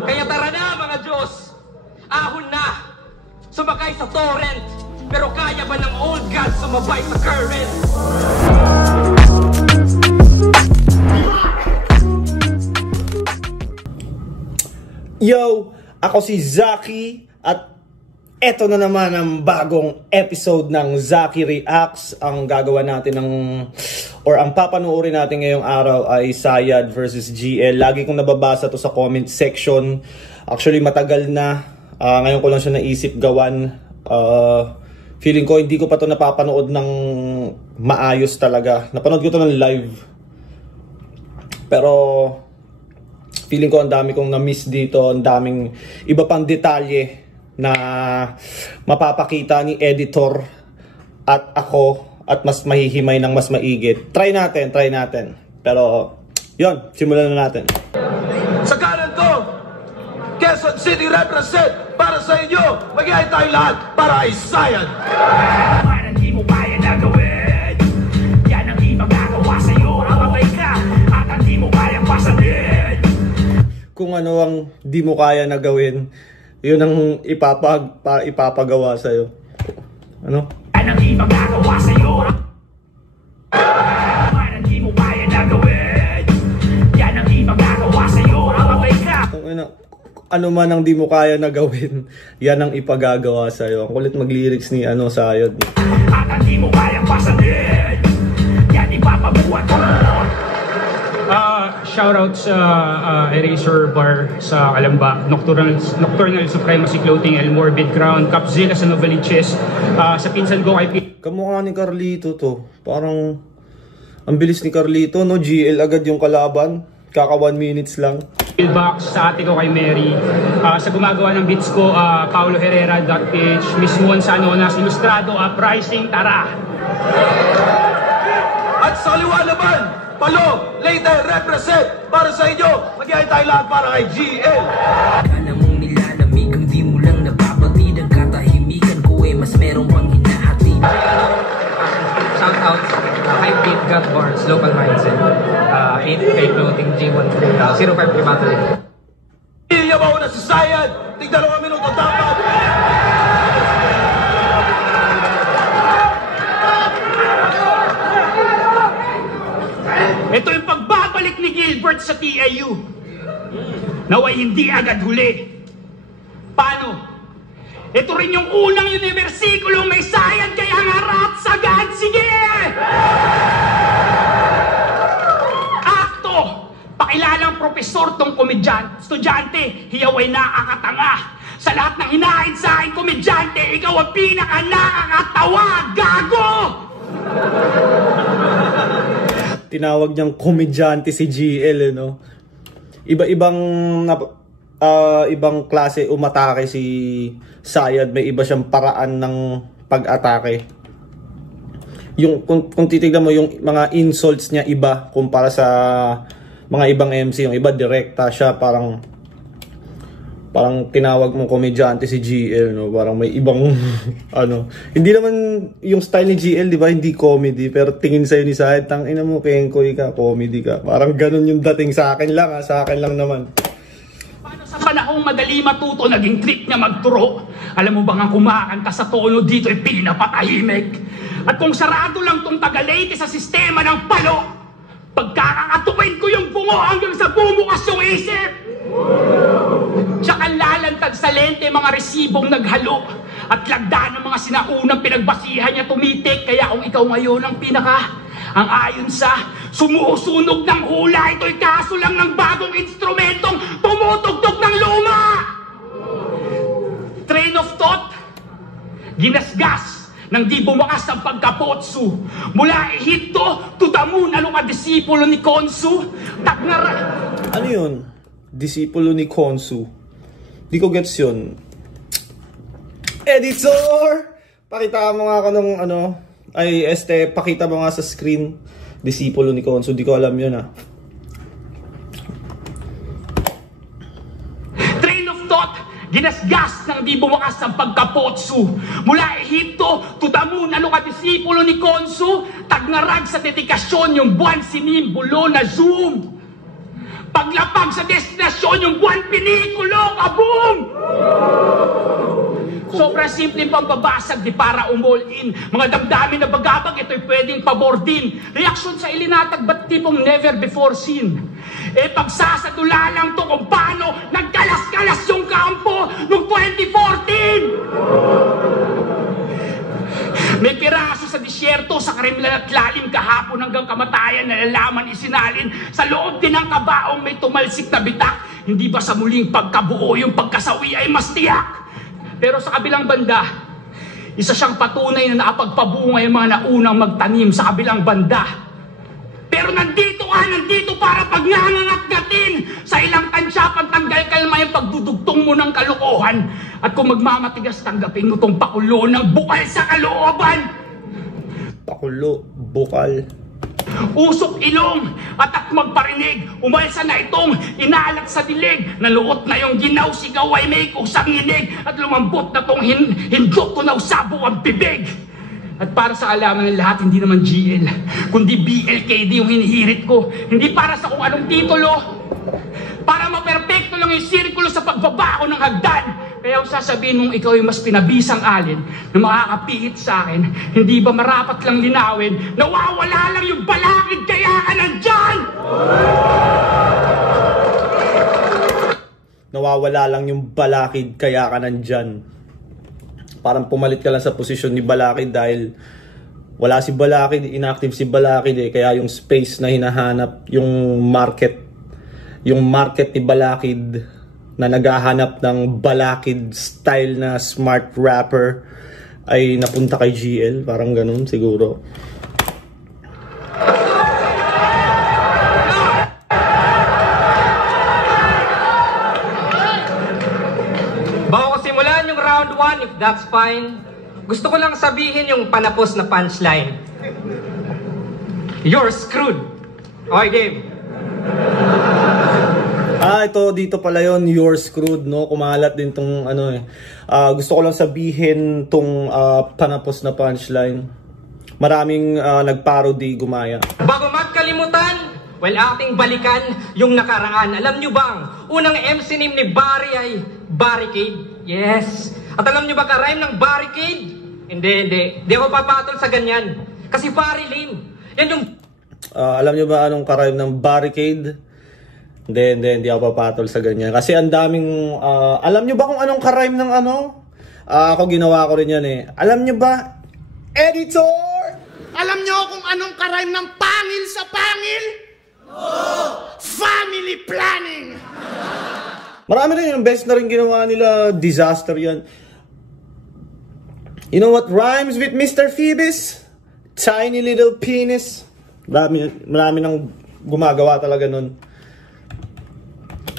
Kaya tara na mga Diyos, ahon na, sumakay sa torrent, pero kaya ba ng old God sumabay sa current? Yo! Ako si Zaki at eto na naman ang bagong episode ng Zaki Reacts. Ang gagawa natin ang papanoorin natin ngayong araw ay Sayad versus GL. Lagi kong nababasa to sa comment section. Actually matagal na. Ngayon ko lang siya naisip gawan. Feeling ko hindi ko pa to napapanood ng maayos talaga. Napanood ko to ng live. Pero feeling ko ang dami kong na-miss dito. Ang daming iba pang detalye na mapapakita ni editor at ako at mas mahihimay ng mas maigit. Try natin. Pero yun, simulan na natin. Sa kanan ko, Quezon City represent para sa inyo. Mag-iay tayo lahat para ay Sayad. Parang di mo kaya na gawin, yan ang ibang gagawa sa'yo. Mamatay ka at ang di mo kaya pasanin. Kung ano ang di mo kaya na gawin, yun ang ipapagawa sa'yo. Ano? Yan ang ibang gagawa sa'yo. Parang di mo kaya na gawin, yan ang ibang gagawa sa'yo. Mamatay ka. Ano man ang di mo kaya na gawin, yan ang ipagagawa sa'yo. Ang kulit mag-lyrics ni Sayad. At ang di mo kaya pasanin, yan ipapabuhat ko. Shoutout sa Eraser Bar sa Alamba, Nocturnal Supremacy Clothing, El Morbid Crown, Capzilla sa Novaliches, sa pinsan ko kay Kamukha ni Carlito to. Parang ang bilis ni Carlito, no? GL agad yung kalaban. Kaka 1 minutes lang. Box sa ate ko kay Mary, sa gumagawa ng beats ko, Paulo Herrera.ph, Miss Juan Sanonas, Ilustrado, Uprising, tara! At sa kaliwa naman, Palo, later represent para sa inyo. Mag-iay tayo lahat para kay GL. Kala mong nilalamig ang di mo lang napabatid. Ang katahimikan ko mas merong pang hinahati. Shout out kay Pete God Bars, Local Mindset, 8K Clothing, G1 05 Battery. Iyabaw na si Sayad. Tig 2 minuto dapat. Ito yung pagbabalik ni Gilbert sa TIU. Naway hindi agad huli. Paano? Ito rin yung unang universikulong may sayad kaya harap sagad. Sige! Akto! Pakilalang profesor tong estudyante, hiyaway nakakatanga. Sa lahat ng hinahin sa akin komedyante, ikaw ang pinaka nakakatawa, gago! Tinawag niyang komedyante si GL, no? Ibang klase umatake si Sayad. May iba siyang paraan ng pag-atake. Yung kung titignan mo yung mga insults niya iba kumpara sa mga ibang MC. Yung iba direkta siya, parang tinawag mong komedyante si GL, no? Parang may ibang hindi naman yung style ni GL, di ba? Hindi comedy, pero tingin sa'yo ni Sayad, tangina mo, pengkoy ka, comedy ka. Parang ganun yung dating sa akin lang, sa akin lang naman. Paano sa panahong madali matuto, naging trip niya magturo? Alam mo bang ang kumakanta sa tono dito ay pinapatahimik? At kung sarado lang tong Tagalete sa sistema ng palo, pagkakatuwin ko yung bungo hanggang sa bumukas yung isip! Tsaka lalantad sa lente mga resibong naghalo at lagda ng mga sinaunang pinagbasihan niya tumitik. Kaya kung ikaw ngayon ang ang ayon sa sumusunog ng hula, ito'y kaso lang ng bagong instrumentong tumutugtog ng luma. Train of thought, ginasgas nang di bumakas ang pagkapotsu. Mula Ehipto to the moon, ano ka disipulo ni Konsu? Ano yun? Disipulo ni Konsu. Di ko gets yun. Editor! Pakita mo nga ako nung pakita mo nga sa screen. Disipulo ni Konsu. Di ko alam yun, Train of thought, ginasgas ng di bumakas ang pagkapotsu. Mula Ehipto to the moon, ano ka disipulo ni Konsu? Tagnarag sa dedikasyon yung buwan sinimbulo na Zoom. Paglapag sa destinasyon yung buwan pinikulo. simpleng pampabasag di para umall-in. Mga damdamin na bagabag, ito'y pwedeng pabor din. Reaksyon sa ilinatag, ba't tipong never before seen? Pagsasadula lang to kung paano nagkalas-kalas yung kampo noong 2014. May piraso sa disyerto, sa karimlan at lalim kahapon hanggang kamatayan na lalaman isinalin. Sa loob din ng kabaong may tumalsik na bitak. Hindi ba sa muling pagkabuo yung pagkasawi ay mas tiyak? Pero sa kabilang banda, isa siyang patunay na nakapagpabunga yung mga naunang magtanim sa kabilang banda. Pero nandito para pagngangangat-gatin. Sa ilang tansya, pantanggal kalma yung pagdudugtong mo ng kalokohan. At kung magmamatigas, tanggapin mo tong pakulo ng bukal sa kalooban. Pakulo, bukal. Usok ilong at magparinig. Umalsa na itong inalat sa dilig. Naluot na yung ginaw, sigaw ay may kusang nginig. At lumambot na tong hindot ko na usabo ang bibig. At para sa alaman ng lahat, hindi naman GL, kundi BLKD yung hinihirit ko. Hindi para sa kung anong titulo. Para maperpekto lang yung sirkulo sa pagbaba ko ng hagdan. Kaya kung sasabihin mong ikaw yung mas pinabisang alin na makakapihit sa akin, hindi ba marapat lang linawin, nawawala lang yung balakid kaya ka nandyan! Nawawala lang yung balakid kaya ka nandyan. Parang pumalit ka lang sa posisyon ni Balakid dahil wala si Balakid, inactive si Balakid kaya yung space na hinahanap, yung market ni Balakid na naghahanap ng Balakid style na smart rapper ay napunta kay GL, parang ganun siguro. Round 1, if that's fine. Gusto ko lang sabihin yung panapos na punchline. You're screwed. Okay, game. Ito dito pala yon, you're screwed, no? Kumalat din tong ano gusto ko lang sabihin tong panapos na punchline. Maraming nagparody gumaya. Bago magkalimutan, ating balikan yung nakaraan. Alam nyo bang, unang MC name ni Barry ay Barricade? Yes. At alam nyo ba ka-rhyme ng barricade? Hindi. Di ako papatol sa ganyan. Kasi pari lame. Yan yung... alam nyo ba anong ka-rhyme ng barricade? Hindi ako papatol sa ganyan. Kasi ang daming... alam nyo ba kung anong ka-rhyme ng ano? Ako ginawa ko rin yan Alam nyo ba? Editor! Alam nyo kung anong ka-rhyme ng pangil sa pangil? Family planning! Marami rin yung best na rin ginawa nila. Disaster yan. You know what rhymes with Mr. Phoebus? Tiny little penis. Marami nang gumagawa talaga nun.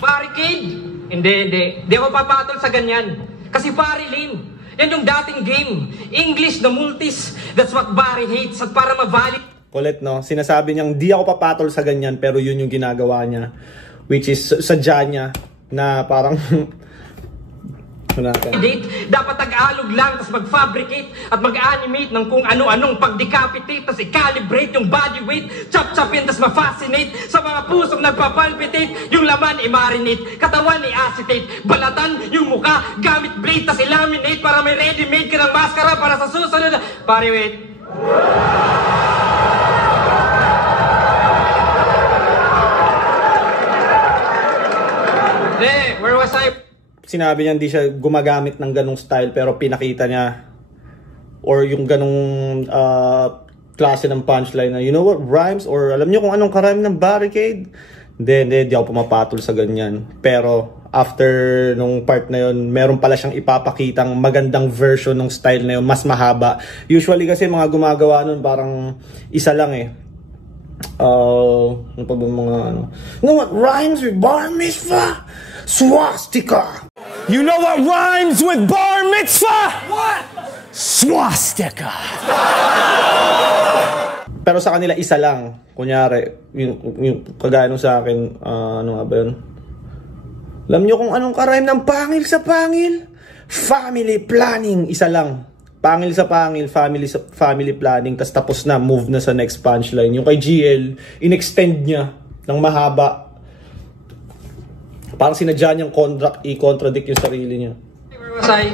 Barricade? Hindi. Di ako papatol sa ganyan. Kasi pari lame. Yan yung dating game. English na multis. That's what Barry hates. At para ma-valid... Kulit, no? Sinasabi niyang di ako papatol sa ganyan pero yun yung ginagawa niya. Which is sadya niya. Na parang dapat tag-alog lang, tapos mag-fabricate at mag-animate ng kung ano-anong pag-decapitate, tapos i-calibrate yung body weight, chop-chopin, tapos ma-fascinate sa mga pusong nagpapalpitate, yung laman i-marinate, katawan i-acetate, balatan yung mukha, gamit blade, tapos i-laminate para may ready-made ka ng maskara para sa susunod. Pare, wait. Where was I? Sinabi niya hindi siya gumagamit ng ganong style pero pinakita niya or yung ganong klase ng punchline na you know what rhymes or alam niyo kung anong ka-rhyme ng barricade? Hindi ako pumapatol sa ganyan. Pero after nung part na yun, meron pala siyang ipapakitang magandang version ng style na yun, mas mahaba. Usually kasi mga gumagawa nun parang isa lang ano pa ba mga ano? You know what rhymes with bar mitzvah? Swastika! You know what rhymes with bar mitzvah? What? Swastika! Pero sa kanila isa lang. Kunyari, yung kagaya nung sa akin, ano nga ba yun? Alam nyo kung anong ka-rhyme ng pangil sa pangil? Family planning, isa lang. Pangil sa pangil, family planning, tas tapos na, move na sa next punchline. Yung kay GL, in-extend niya ng mahaba. Parang sinadya niyang i-contradict yung sarili niya. Where was I?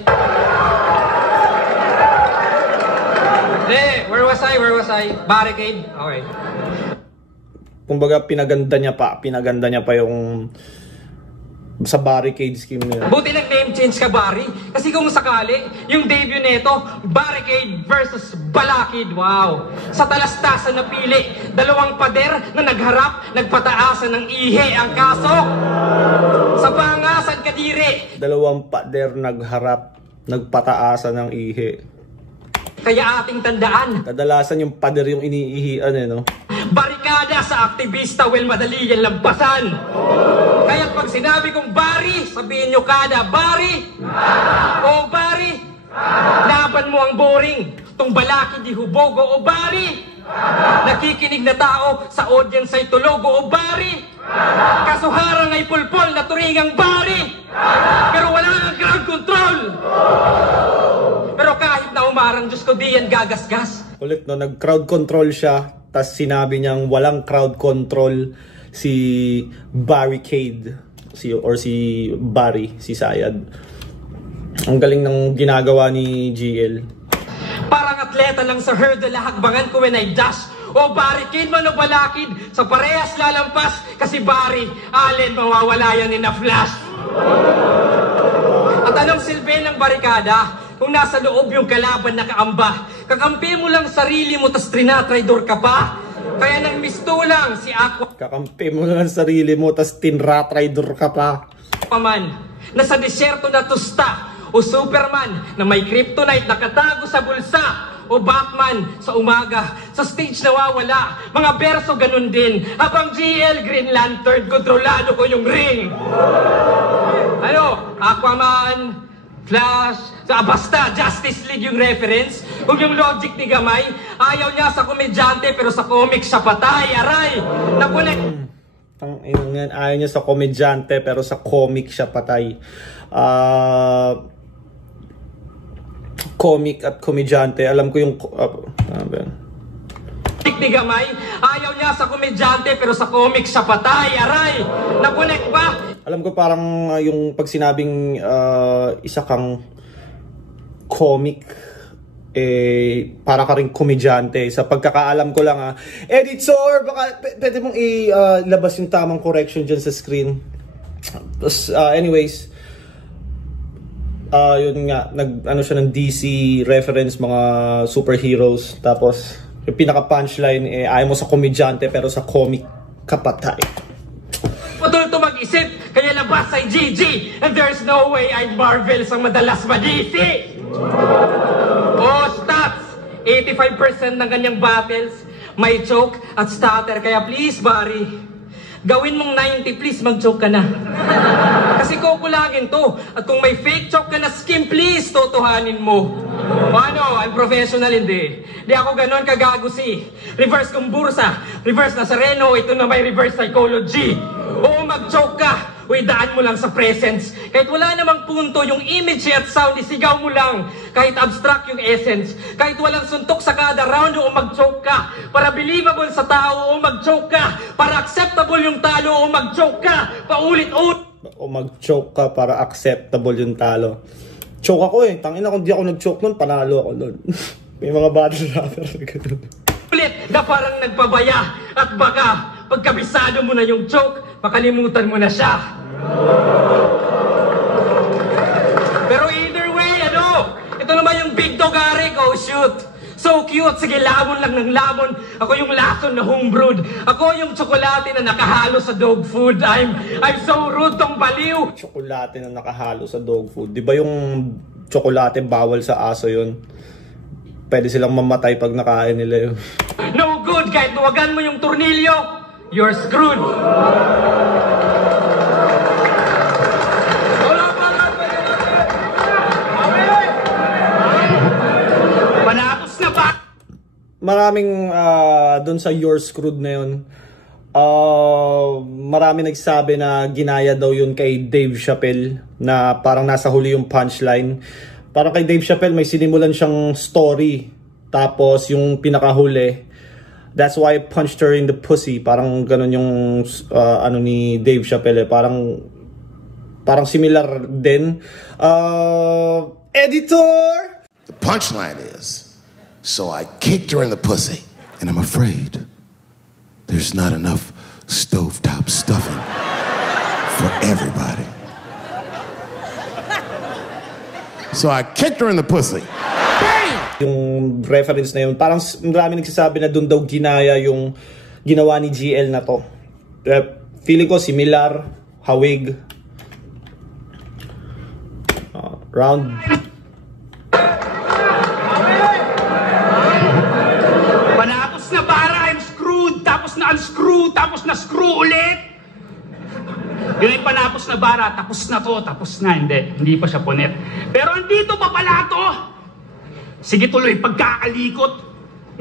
Where was I? Barricade? Okay. Kumbaga pinaganda niya pa yung sa barricade scheme nila. Buti nag-name change ka, Barry. Kasi kung sakali, yung debut nito, Barricade versus Balakid. Wow! Sa talastasan na pili, dalawang pader na nagharap, nagpataasan ng ihe ang kaso. Sa pangasan kadiri. Dalawang pader nagharap, nagpataasan ng ihe. Kaya ating tandaan. Kadalasan yung pader yung iniihian no? Barikada sa aktivista, well, madali yan lampasan. Kaya pag sinabi kong Barry, sabihin nyo kada, Barry! O Barry! Laban mo ang boring. Tong Balakid di hubogo, o Barry! Nakikinig na tao sa audience ay tulogo, o Barry! Kasuharang ay pulpol na turingang Barry! Pero wala nang ground control! Pero kahit na umarang, Diyos ko, di yan gagasgas. Ulit no, nag-crowd control siya. Tas sinabi niyang walang crowd control si Barricade si Barry, si Sayad. Ang galing ng ginagawa ni GL. Parang atleta lang sa hurdle, hakbangan ko when I dash. O Barricade man o Balakid, sa parehas lalampas. Kasi Barry, alin mawawala yan in a flash. At anong silbi ng barikada? Kung nasa loob yung kalaban nakaamba, kakampi mo lang sarili mo tas trinatraidor ka pa. Kaya nang mistulang si Aqua Kakampi mo lang sarili mo tas tinratraidor ka pa. Paman, nasa disyerto na tusta. O Superman na may kryptonite nakatago sa bulsa. O Batman sa umaga, sa stage nawawala. Mga berso ganun din. Habang GL Green Lantern, kontrolado ko yung ring. Ano? Aquaman, Flash, basta Justice League yung reference. Kung yung logic ni Gamay, ayaw niya sa komedyante pero sa comics siya patay, aray! Nakunik. Ayaw niya sa komedyante pero sa comic siya patay. Comic at komedyante, alam ko yung ni Gamay, ayaw niya sa komedyante pero sa comics siya patay, aray! Nakunik ba? Alam ko parang yung pag sinabing isa kang comic, para ka rin komedyante. Sa pagkakaalam ko lang editor, baka pwede mong ilabas yung tamang correction dyan sa screen. Anyways, yun nga, ano siya ng DC reference, mga superheroes. Tapos, yung pinaka-punchline, ayaw mo sa komedyante pero sa comic kapatay. Putol to mag-isip, kaya labas ay GG. And there's no way I'd Marvel sa madalas ma-DC. Oh, stats! 85% ng kanyang battles may joke at stutter. Kaya please, Barry, gawin mong 90, please mag-joke ka na. Kasi kukulangin to. At kung may fake joke ka na scheme, please, totohanin mo. Paano? I'm professional, hindi. Di ako ganon kagago si. Reverse kong bursa, reverse Nazareno, ito na may reverse psychology. Oo, mag-joke ka. Uy, daan mo lang sa presence. Kahit wala namang punto, yung image at sound, isigaw mo lang. Kahit abstract yung essence. Kahit walang suntok sa kada round, o mag-joke ka. Para believable sa tao, o mag-joke ka. Para acceptable yung talo, o mag-joke ka. Paulit-ulit. O mag-joke ka para acceptable yung talo. Choke ako Tangina, kung di ako nag-choke nun, panalo ako nun. May mga battle rapper na gano'n. Ulit na parang nagpabaya. At baka, pagkabisado mo na yung joke, makalimutan mo na siya. Pero either way, ito naman yung big dog Arik, oh shoot. So cute, sige lamon lang ng lamon. Ako yung lason na homebrewed. Ako yung tsokolate na nakahalo sa dog food. I'm so rude tong baliw. Tsokolate na nakahalo sa dog food. Di ba yung tsokolate bawal sa aso yun? Pwede silang mamatay pag nakain nila yun. No good, kahit tuwagan mo yung tornilyo, you're screwed. Panatos na ba? Maraming dun sa You're Screwed na yun, marami nagsabi na ginaya daw yun kay Dave Chappelle, na parang nasa huli yung punchline. Parang kay Dave Chappelle may sinimulan siyang story, tapos yung pinakahuli, that's why I punched her in the pussy. Parang ganun yung ni Dave Chappelle. Parang similar din. Editor! The punchline is, So I kicked her in the pussy, and I'm afraid there's not enough stovetop stuffing for everybody. So I kicked her in the pussy. Yung reference na yun, parang marami nagsasabi na doon daw ginaya yung ginawa ni GL na to. Feeling ko similar, hawig. Round. Panapos na bara, I'm screwed, tapos na unscrew, tapos na screw ulit. Yun yung panapos na bara, tapos na to, tapos na. Hindi pa siya punet. Pero andito pa pala to. Sige tuloy, pagkakalikot.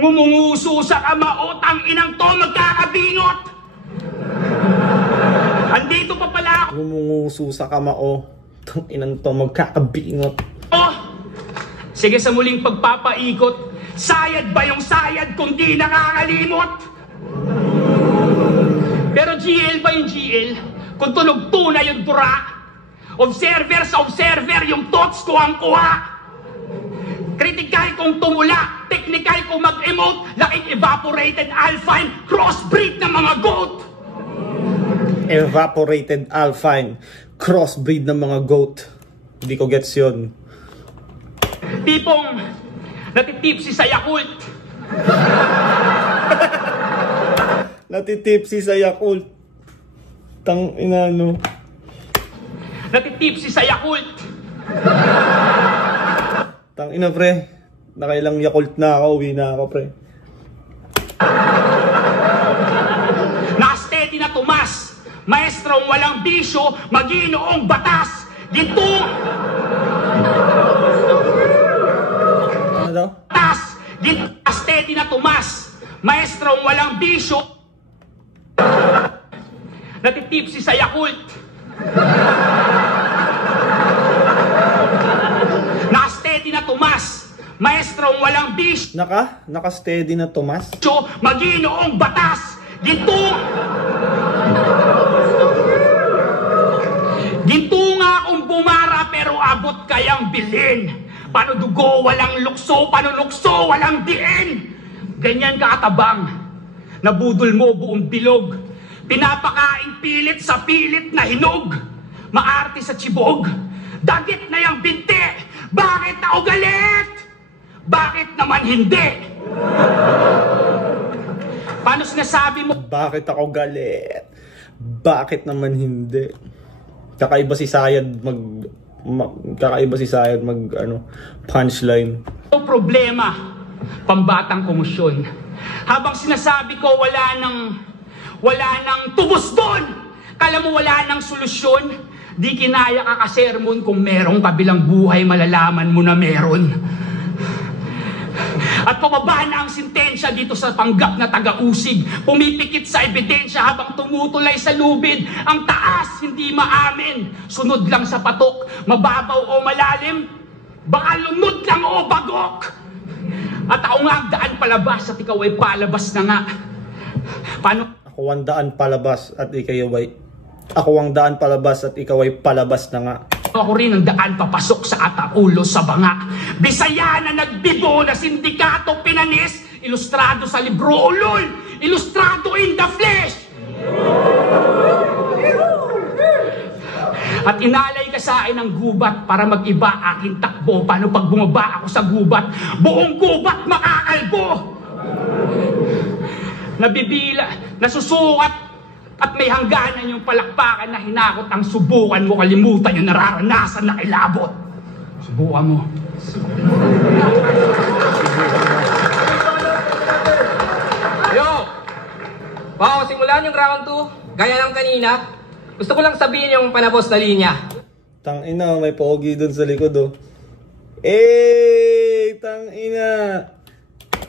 Ngumunguso sa kamao, inang to, magkakabingot. Andito pa pala ako. Ngumunguso sa kamao, inang to, magkakabingot. Oh, sige sa muling pagpapaikot. Sayad ba yung sayad kung di nakakalimot? Pero GL ba yung GL? Kung tunog tuna yung dura, observer sa observer yung thoughts ko ang kuha. Critical kong tumula, technical kong mag-emote, laking evaporated alpine, crossbreed ng mga goat. Evaporated alpine, crossbreed ng mga goat. Hindi ko gets yun. Tipong natitipsy sa Yakult. Natitipsy sa Yakult. Tang ina no. Natitipsy sa Yakult. Tang ina pre. Nakailang Yakult na ako, uwi na ako pre. Na-steady na Tomas. Maestrong walang bisyo, maginoong batas. Dito. Ano daw? Batas. Dito. Na-steady na Tomas. Maestrong walang bisyo. Natitipsy sa Yakult. Naka-steady na Tomas. Maestrong walang bisyo. Naka-steady na Tomas. Maginoong batas. Ginto. Ginto nga kung bumara pero abot kayang bilin. Paano dugo walang lukso, paano lukso walang diin. Ganyan kaatabang. Nabudol mo buong bilog. Pinapakaing pilit sa pilit na hinog. Maarte sa tsibog. Dagit na yung binte. Bakit ako galit? Bakit naman hindi? Paano sinasabi mo? Bakit ako galit? Bakit naman hindi? Kakaiba si Sayad punchline. Problema, pambatang komosyon. Habang sinasabi ko wala nang tubos doon. Kala mo wala nang solusyon? Di kinaya kakasermon kung merong kabilang buhay malalaman mo na meron. At pumaba na ang sintensya dito sa panggap na taga-usig. Pumipikit sa ebidensya habang tumutulay sa lubid. Ang taas, hindi maamin. Sunod lang sa patok, mababaw o malalim. Baka lumot lang o bagok. At ako nga ang daan palabas at ikaw ay palabas na nga. Paano? Ako ang daan palabas at ikaw ay palabas na nga. Ako rin ang daan papasok sa ataulo sa banga. Bisaya na nagbibo na sindikato pinanis. Ilustrado sa libro ulol. Ilustrado in the flesh. At inalay ka sa akin ng gubat para mag-iba aking takbo. Paano pag bumaba ako sa gubat? Buong gubat makakalbo. Nabibila, nasusukat. At may hangganan yung palakpakan na hinakot ang subukan mo, kalimutan yung nararanasan na kilabot. Subukan mo. Yo! Wow, simulan yung round 2. Gaya ng kanina. Gusto ko lang sabihin yung panapos na linya. Tangina, may pogi dun sa likod oh. Tangina.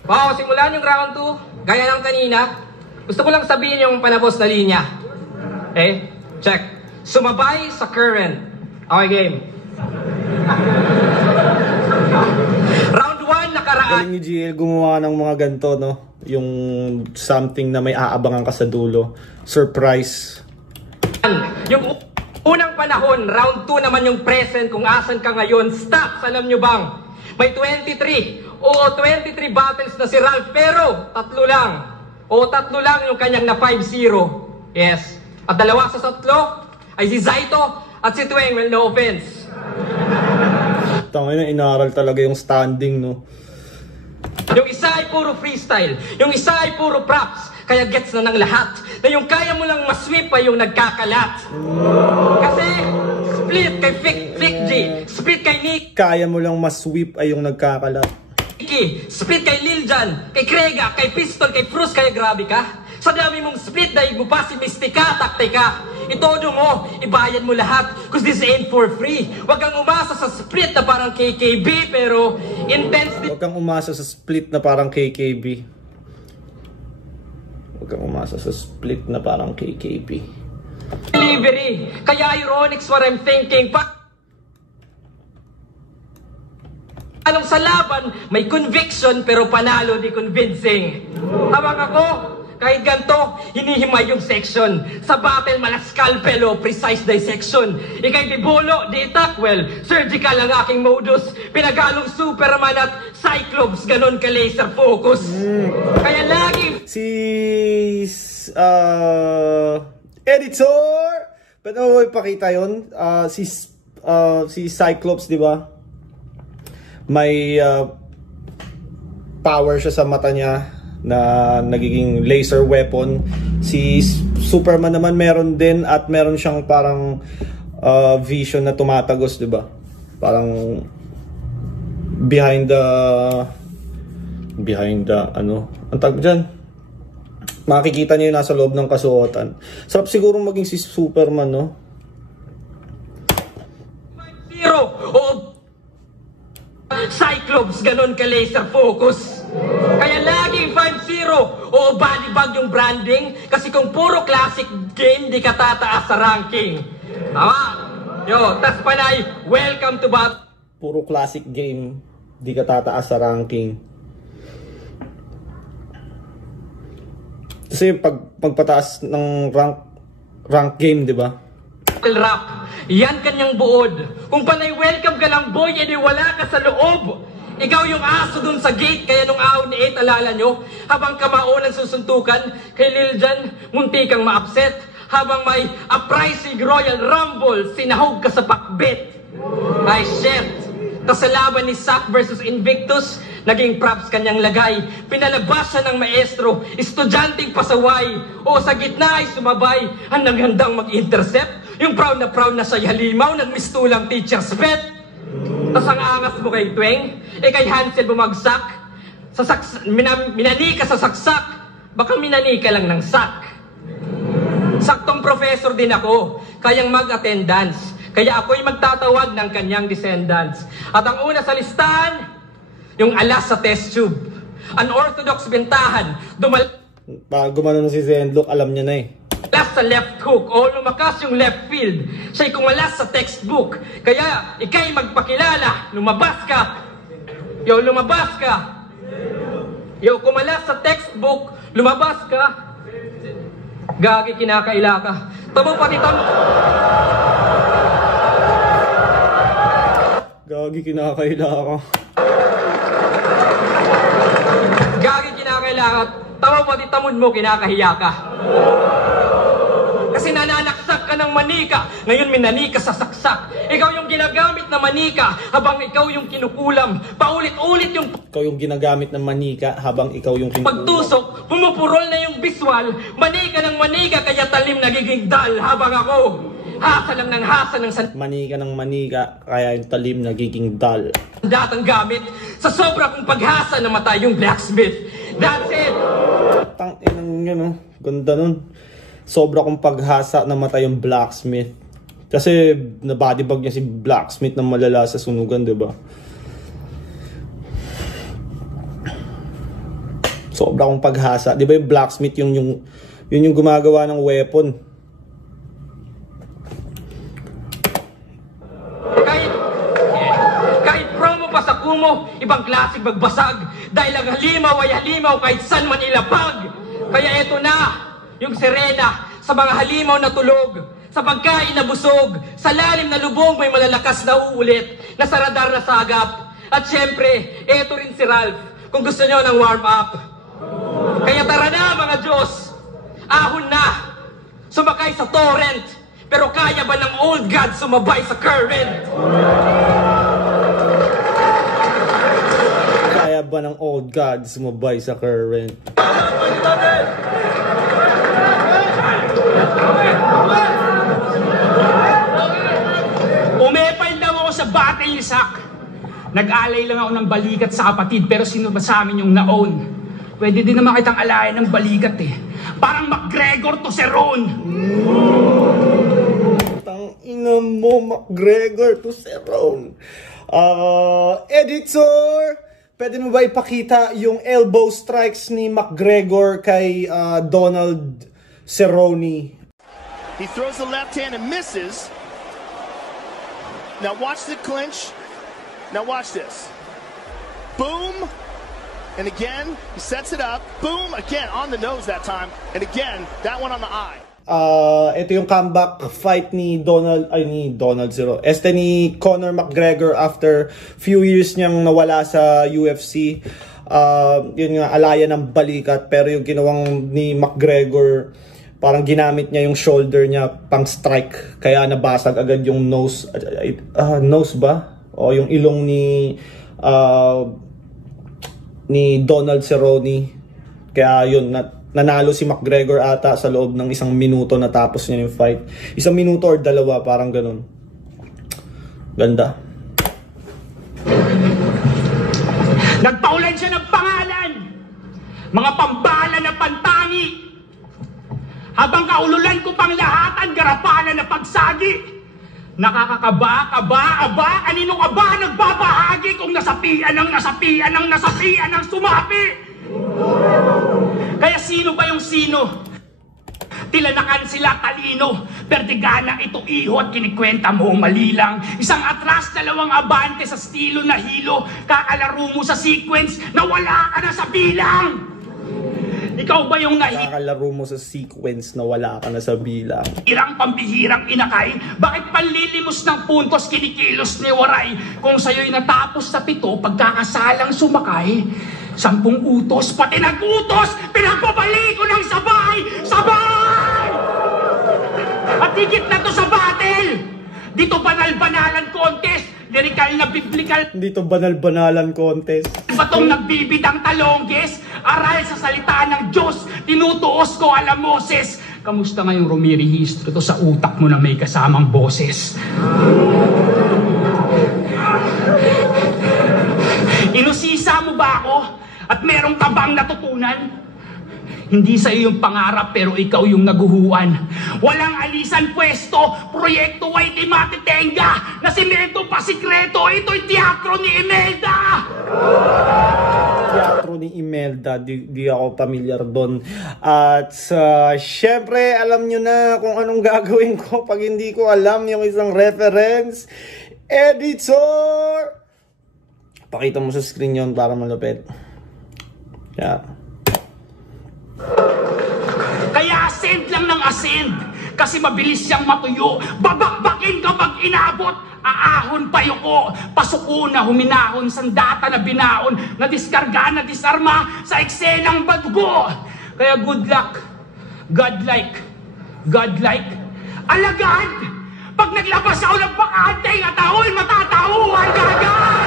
Wow, simulan yung round 2. Gaya ng kanina. Gusto ko lang sabihin yung panapos na linya. Okay? Check. Sumabay sa current. Okay, game. Round 1, nakaraan. Galing ni GL gumawa ng mga ganito, no? Yung something na may aabangan ka sa dulo. Surprise. Yung unang panahon, round 2 naman yung present kung asan ka ngayon. Stops, alam nyo bang? May 23. Oo, 23 battles na si Ralph, pero tatlo lang. Oo, tatlo lang yung kanyang na 5-0. Yes. At dalawa sa tatlo ay si Zaito at si Tueng. Well, no offense. Tangina, inaral talaga yung standing, no? Yung isa ay puro freestyle. Yung isa ay puro props. Kaya gets na ng lahat. Na yung kaya mo lang masweep ay yung nagkakalat. Kasi split kay Vic G. Split kay Nick. Kaya mo lang masweep ay yung nagkakalat. Split kay Liljan. Kay Krega. Kay Pistol. Kay Frus. Kaya grabe ka. Sa dami mong split dahil mo pa si Mystica. Taktika. Itodo mo. Ibayad mo lahat. Cause this ain't for free. Huwag kang umasa sa split na parang KKB. Pero intense. Huwag kang umasa sa split na parang KKB. Huwag kang umasa sa split na parang KKB. Delivery. Kaya ironics what I'm thinking. Anong sa laban, may conviction pero panalo di convincing. Habang ako, kahit ganito, hinihimay yung section. Sa battle, malas scalpel o precise dissection. Ika'y di bolo, di itak, well, surgical ang aking modus. Pinagalong Superman at Cyclops, ganon ka laser focus. Kaya lagi... Si... editor! Pwede mo ipakita yun? Si Cyclops, di ba? May power siya sa mata niya na nagiging laser weapon. Si Superman naman meron din at meron siyang parang vision na tumatagos, 'di ba? Parang behind the ano, ang tawag diyan. Makikita niyo nasa loob ng kasuotan. Sarap siguro maging si Superman, no? Zero o Cyclops, ganon ka laser focus. Kaya laging 5-0 o body bag yung branding. Kasi kung puro classic game, di ka tataas sa ranking. Tama? Yo, tas panay, welcome to puro classic game, di ka tataas sa ranking. Kasi pagpataas ng rank game, di ba? Rap, yan kanyang buod. Kung panay welcome ka lang boy, edi wala ka sa loob. Ikaw yung aso dun sa gate, kaya nung ahon ni 8, alala nyo, habang kamaunan susuntukan, kay Liljan, munti kang ma-upset. Habang may uprising Royal Rumble, sinahog ka sa pakbet. Ay shit. Tas sa laban ni Zack versus Invictus, naging props kanyang lagay. Pinalabas siya ng maestro, estudyanteng pasaway. O sa gitna ay sumabay, ang naghandang mag-intercept. Yung proud na siya halimaw, nagmistulang teacher's pet. Tas ang angas mo kay Tueng, kay Hansel bumagsak. Minani ka sa saksak, baka minani ka lang ng sak. Saktong professor din ako, kayang mag-attendance. Kaya ako'y magtatawag ng kanyang descendants. At ang una sa listahan, yung alas sa test tube. Unorthodox bentahan, gumano na si Zenlock, alam niya na eh. Alas sa left hook o lumakas yung left field. Siya'y kumalas sa textbook. Kaya ika'y magpakilala, lumabas ka. Yo, lumabas ka. Yo, kumalas sa textbook, lumabas ka. Gagi, kinakaila ka. Tamo pati tamo. Gagi, kinakaila ka. Gagi, kinakaila ka. Tamo pati tamod mo, kinakahiya ka. Kasi nananaksak ka ng manika. Ngayon minanika sa saksak. Ikaw yung ginagamit na manika habang ikaw yung kinukulam. Paulit-ulit yung ikaw yung ginagamit ng manika habang ikaw yung kinukulam. Pagtusok, pumupurol na yung visual. Manika ng manika kaya talim nagiging dal habang ako. Hasa lang ng hasa ng manika ng manika kaya yung talim nagiging dal. Datang gamit sa sobra kong paghasa na matay yung blacksmith. That's it! Tang-inang yun, no? Ganda nun. Sobra kong paghasa na matay yung blacksmith. Kasi na-bodybag niya si blacksmith na malala sa sunugan, diba? Sobra kong paghasa. Diba yung blacksmith yun yung gumagawa ng weapon. Kahit promo pa sa kumo, ibang klaseng magbasag. Dahil ang halimaw ay halimaw kahit saan man ilapag. Kaya eto na, yung sirena, sa mga halimaw na tulog, sa pagkain na busog, sa lalim na lubong may malalakas na uulit, na sa radar na sagap, At syempre, eto rin si Ralph, kung gusto nyo ng warm-up. Kaya tara na mga Diyos, ahon na, sumakay sa torrent, pero kaya ba ng old God sumabay sa current? Kaya ba ng old God sumabay sa current? Umepal daw ako sa battle ni Sak. Nag-alay lang ako ng balikat sa kapatid, pero sino ba sa amin yung naon? Pwede din naman kitang alayan ng balikat eh. Parang McGregor to Cerrone. Tangina mo, McGregor to Cerrone. Editor, pwede mo ba ipakita yung elbow strikes ni McGregor kay Donald Cerrone? He throws the left hand and misses. Now watch the clinch. Now watch this. Boom. And again, he sets it up. Boom. Again, on the nose that time. And again, that one on the eye. Ito yung comeback fight ni Donald Cerrone. Ni Conor McGregor after few years niyang nawala sa UFC. Yun nga, alaya ng balikat. Pero yung ginawang ni McGregor, parang ginamit niya yung shoulder niya pang strike. Kaya nabasag agad yung nose. Nose ba? O yung ilong ni Donald Cerrone. Kaya yun, nanalo si McGregor ata sa loob ng 1 minuto natapos niya yung fight. 1 minuto or 2, parang ganun. Ganda. Nagpaulan siya ng pangalan. Mga pambala na pantangi. Habang kaululan ko pang lahatan, garapalan na pagsagi. Nakakakaba, aba, kanino ka ba nagbabahagi kung nasapian ng sumapi? Kaya sino ba yung sino? Tilanakan sila talino, perdigana ito iho at kinikwenta mo mali lang. Isang atras, 2 abante sa estilo na hilo, kakalaro mo sa sequence na wala ka na sa bilang. Ikaw ba yung kakalaro mo sa sequence na wala ka na sa bilang? Irang pambihirang inakay, bakit panlilimos ng puntos kinikilos ni Waray? Kung sa'yo'y natapos sa 7, pagkakasalang sumakay, 10 utos, pati nag-utos, pinagbabalik ko ng sabay! Sabay! At higit na to sa battle! Dito banal-banalan contest, lirikal na biblikal. Dito banal-banalan contest. Batong nagbibidang talongges, aral sa salita ng Diyos, tinutuos ko alamoses. Kamusta ngayong rumirehistro to sa utak mo na may kasamang boses? Inusisa mo ba ako? At merong kabang natutunan? Hindi sa iyong pangarap pero ikaw yung naguhuan. Walang alisan pwesto, proyekto ay di matitenga. Nasimento pa sikreto, ito'y teatro ni Imelda! Teatro ni Imelda, di ako pamilyar doon. At syempre, alam nyo na kung anong gagawin ko pag hindi ko alam yung isang reference. Editor! Pakita mo sa screen yon para malupit. Yeah. Kaya ascend lang ng ascend, kasi mabilis siyang matuyo. Babakbakin kapag inabot, aahon payo ko. Pasuko na huminahon, sandata na binaon, na diskarga, na disarma sa eksenang badugo. Kaya good luck, godlike, alagad. Pag naglabas ako ng pakantay at ako'y matatauhan kagad.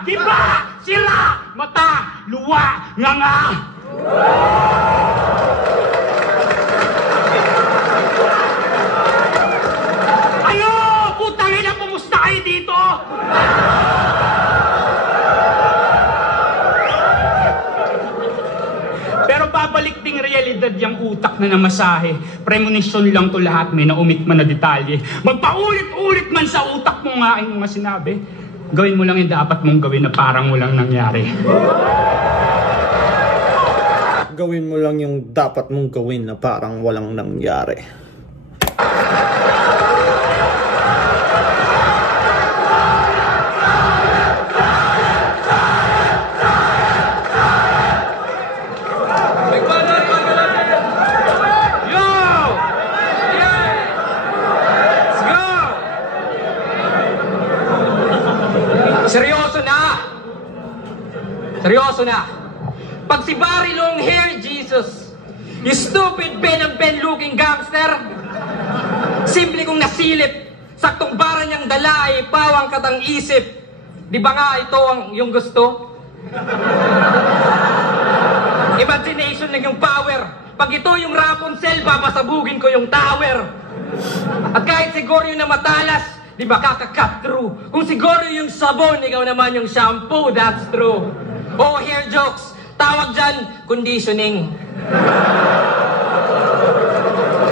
Diba? Sila! Mata! Luwa! Nganga! Ayo! Putang ina! Kumusta kayo dito? Pero babalik ding realidad yung utak na namasahe. Premonition lang to lahat. May naumit man na detalye. Magpaulit-ulit man sa utak mo nga yung mga sinabi. Gawin mo lang yung dapat mong gawin na parang walang nangyari. Gawin mo lang yung dapat mong gawin na parang walang nangyari. Seryoso na! Seryoso na! Pag si Barry long hair, Jesus, you stupid pen and pen looking gangster, simple kong nasilip, saktong bara niyang dala ay pawang katang isip. Di ba nga ito ang yung gusto? Imagination lang yung power. Pag ito yung Rapunzel, papasabugin ko yung tower. At kahit siguro yung namatalas, di ba kaka-cut through? Kung siguro yung sabon, ikaw naman yung shampoo, that's true. Oh, hair jokes. Tawag dyan, conditioning.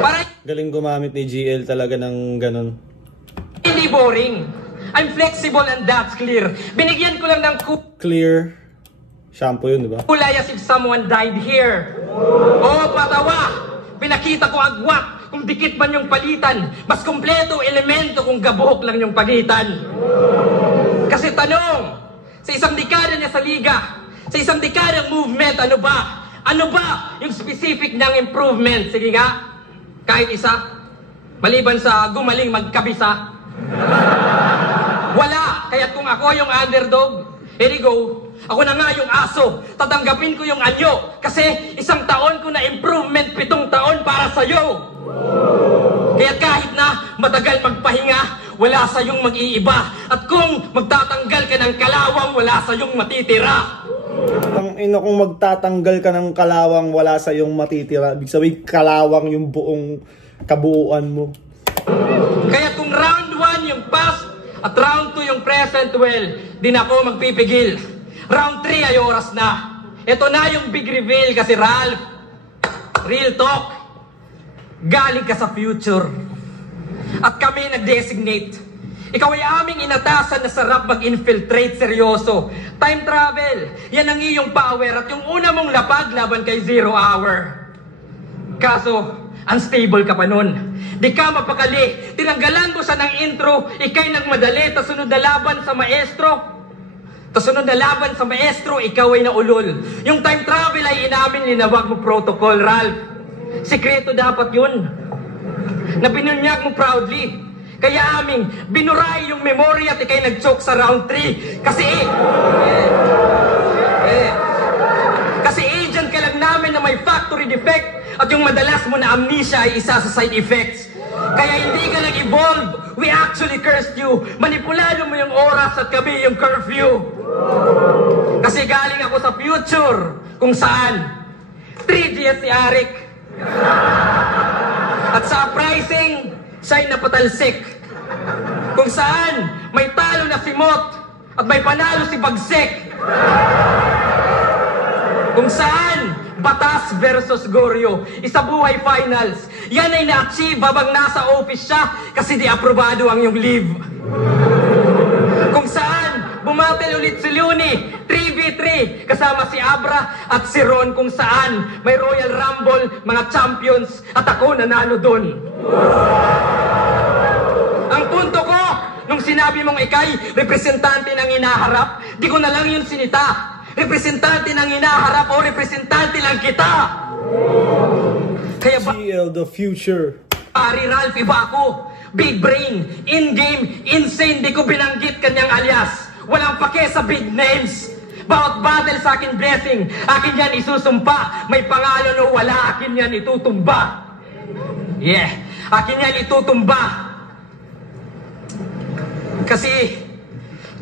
Para Galing gumamit ni GL talaga ng ganun. hindi boring. I'm flexible and that's clear. Binigyan ko lang ng Clear. Shampoo yun, di ba? kulay as if someone died here. Oh, patawa. Pinakita ko agwat. Kung dikit man yung palitan, mas kompleto elemento kung gabuhok lang yung pagitan. Kasi tanong, sa isang dekada niya sa liga, sa isang dekadang movement, ano ba? Ano ba yung specific niyang improvement? Sige nga, kahit isa. Maliban sa gumaling magkabisa. Wala. Kaya't kung ako yung underdog, here we go. Ako na nga yung aso. Tatanggapin ko yung anyo. Kasi 1 taon ko na improvement, 7 taon para sa'yo. Kaya kahit na matagal magpahinga, wala sa'yong mag-iiba. At kung magtatanggal ka ng kalawang, wala sa'yong matitira. Ang ino kung magtatanggal ka ng kalawang, wala sa yung matitira. Ibig sabihin, kalawang yung buong kabuuan mo. Kaya kung round 1 yung past at round 2 yung present, well, di na ako magpipigil. Round 3 ay oras na. Ito na yung big reveal kasi Ralph, real talk, galing ka sa future. At kami nag-designate. Ikaw ay aming inatasan na sarap mag-infiltrate, seryoso. Time travel, yan ang iyong power at yung una mong lapag laban kay 0 hour. Kaso, unstable ka pa nun. Di ka mapakali, tinanggalan mo siya ng intro, ikay nagmadali, tas sunod na laban sa maestro. Tas sunod na laban sa maestro, ikaw ay naulol. Yung time travel ay inamin, linawag mo protocol, Ralph. Sikreto dapat yun. Na binunyag mo proudly. Kaya aming binuray yung memory at ikay nag-choke sa round 3. Kasi agent ka lang namin na may factory defect at yung madalas mo na amnesia ay isa sa side effects. Kaya hindi ka nag-evolve. We actually cursed you. Manipulado mo yung oras at kami yung curfew. Kasi galing ako sa future kung saan 3G si Arik. At sa pricing, siya'y napatalsik. Kung saan may talo na si Mot at may panalo si Bagsik. Kung saan batas versus Goryo, isa buhay finals. Yan ay na-achieve habang nasa office siya kasi di aprobado ang yung leave. Kung saan bumatel ulit si Looney 3v3 kasama si Abra at si Ron. Kung saan may Royal Rumble, mga champions at ako nanalo dun. Ang punto ko, nung sinabi mong ikay representante ng inaharap, di ko na lang yun sinita. Representante ng inaharap o representante lang kita. Kaya ba GL the future. Pari Ralph, iba ako. Big brain, in-game, insane, di ko binanggit kanyang alias. Walang pake sa big names. Bawat battle sa akin blessing, akin yan isusumpa. May pangalan o wala, akin yan itutumba. Yeah, akin yan itutumba. Kasi,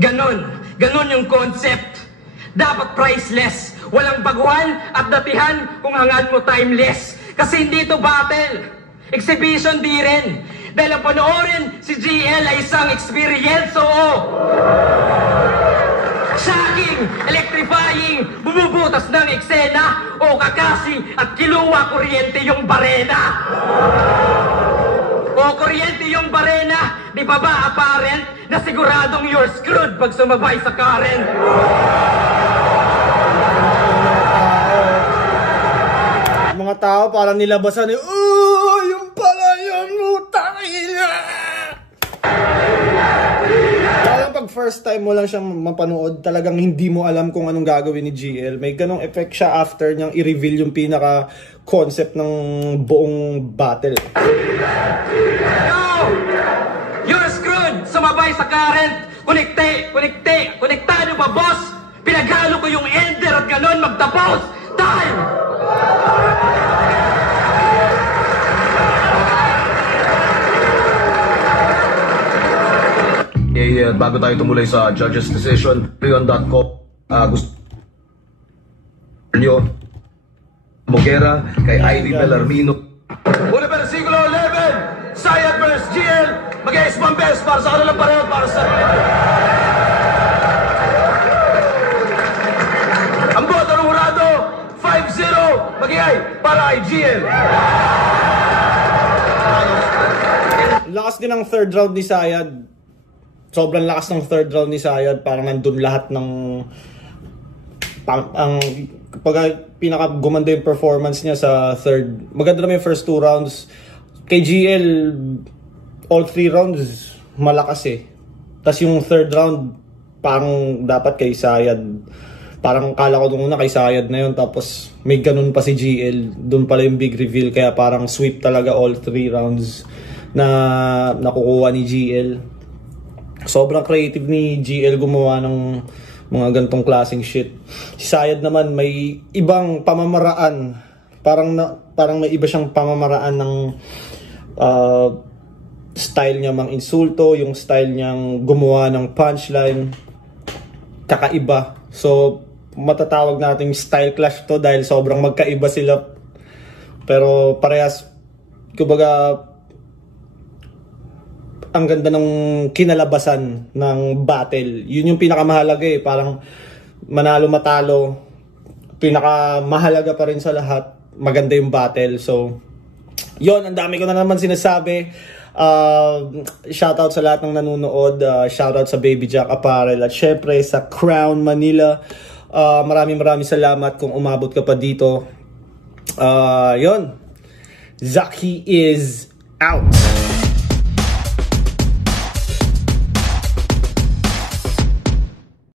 ganon yung concept. Dapat priceless, walang baguhan at datihan kung hangad mo timeless. Kasi hindi to battle, exhibition di rin. Dahil ang panoorin si GL ay isang experience, oo. Shocking, electrifying, bumubutas ng eksena, o kakasi at kiluwa kuryente yung barena. O kuryente yung barena, di pa ba apparent na siguradong you're screwed pag sumabay sa current? Mga tao parang nilabasan eh. Oh, yung pala yung utang ina. Parang pag first time mo lang siyang mapanood, talagang hindi mo alam kung anong gagawin ni GL. May ganong effect siya after niyang i-reveal yung pinaka concept ng buong battle. Yo! You're screwed! Sumabay sa current! Connecte Ako yung ender at ganon magtapos. Time! Bago tayo tumuloy sa judge's decision, Leon.com, gusto nyo Mogera kay Ivy Bellarmino. Una versikulo 11, Sayad vs. GL, mag-ace best para sa kanilang pareho para sa ang boto ng hurado 5-0, mag-iay para ay GL. Lakas din ang third round ni Sayad. Sobrang lakas ng third round ni Sayad. Parang nandun lahat ng kapag pinaka gumanda yung performance niya sa third. Maganda naman yung first 2 rounds. Kay GL, all 3 rounds malakas eh. Tapos yung third round, parang dapat kay Sayad. Parang kala ko nung una kay Sayad na yun. Tapos may ganun pa si GL. Doon pala yung big reveal. Kaya parang sweep talaga all 3 rounds na nakukuha ni GL. Sobrang creative ni GL gumawa ng mga gantong klaseng shit. Si Sayad naman may ibang pamamaraan. Parang may iba siyang pamamaraan ng style niya mang insulto, yung style niyang gumawa ng punchline. Kakaiba. So, matatawag nating style clash to dahil sobrang magkaiba sila. Pero parehas, kumbaga, ang ganda ng kinalabasan ng battle. Yun yung pinakamahalaga eh. Parang manalo-matalo. Pinakamahalaga pa rin sa lahat. Maganda yung battle. So, yun. Ang dami ko na naman sinasabi. Shoutout sa lahat ng nanonood. Shoutout sa Baby Jack Apparel. At syempre sa Crown Manila. Maraming salamat kung umabot ka pa dito. Yun. Zaki is out.